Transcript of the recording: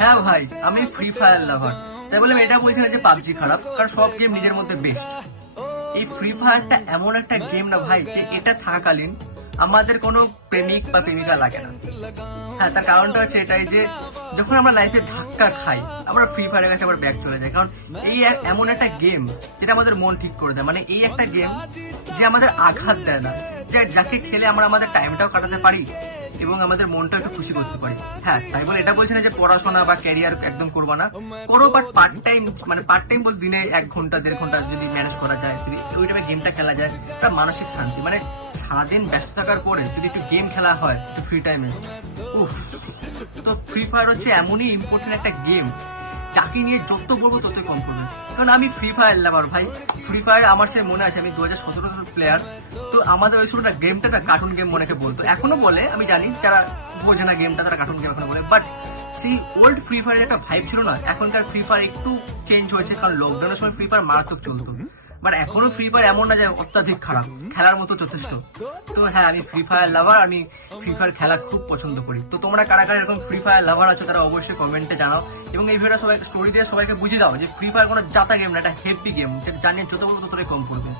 হ্যাঁ ভাই, আমি ফ্রি ফায়ার লাভার। তাই বলে আমি এটা বলছি না যে পাবজি খারাপ, কারণ সব গেম নিজের মধ্যে বেস্ট। এই ফ্রি ফায়ারটা এমন একটা গেম না ভাই, যে এটা থাকাকালীন আমাদের কোনো প্রেমিক বা প্রেমিকা লাগে না। হ্যাঁ, তার কারণটা হচ্ছে এটাই যে যখন আমরা লাইফে ধাক্কা খাই, আমরা ফ্রি ফায়ারের কাছে আবার ব্যাক চলে যাই। কারণ এই এমন একটা গেম যেটা আমাদের মন ঠিক করে দেয়। মানে এই একটা গেম যে আমাদের আঘাত দেয় না, যাকে খেলে আমরা আমাদের টাইমটাও কাটাতে পারি এবং আমাদের মনটা একটু খুশি করতে পারি। হ্যাঁ, তাই বলে এটা বলছি না যে পড়াশোনা বা ক্যারিয়ার একদম করবো না, করো, বাট পার্ট টাইম, মানে পার্ট টাইম বল দিনে 1 ঘন্টা 1.5 ঘন্টা যদি ম্যানেজ করা যায়, যদি ওই টাইমে গেমটা খেলা যায়, একটা মানসিক শান্তি। মানে সারাদিন ব্যস্ত থাকার পরে যদি একটু গেম খেলা হয় একটু ফ্রি টাইমে, উফ। তো ফ্রি ফায়ার হচ্ছে এমনই ইম্পর্টেন্ট একটা গেম, যাকে নিয়ে যত বলবো ততই কম পড়বে। কারণ আমি ফ্রি ফায়ার লাভার ভাই। ফ্রি ফায়ার আমার সে মনে আছে, আমি 2017 প্লেয়ার। তো আমাদের ওই সময়টা গেমটা একটা কার্টুন গেম মনেকে বলতো, এখনো বলে, আমি জানি যারা বোঝে না গেমটা তারা কার্টুন গেম এখনো বলে। বাট সেই ওল্ড ফ্রি ফায়ারের একটা ভাইব ছিল না। এখনকার ফ্রি ফায়ার একটু চেঞ্জ হয়েছে, কারণ লকডাউনের সময় ফ্রি ফায়ার মারাত্মক চলতো। বাট এখনো ফ্রি ফায়ার এমন না যে অত্যাধিক খারাপ, খেলার মতো যথেষ্ট। তো হ্যাঁ, আমি ফ্রি ফায়ার লাভার, আমি ফ্রি ফায়ার খেলা খুব পছন্দ করি। তো তোমরা কারা কারা এরকম ফ্রি ফায়ার লাভার আছো তারা অবশ্যই কমেন্টে জানাও, এবং এই ভিডিওটা সবাই স্টোরি দিয়ে সবাইকে বুঝিয়ে দাও যে ফ্রি ফায়ার কোনো জাতা গেম না, এটা হেভি গেম, যেটা জানিয়ে যত বলবো ততটাই কম পড়বে।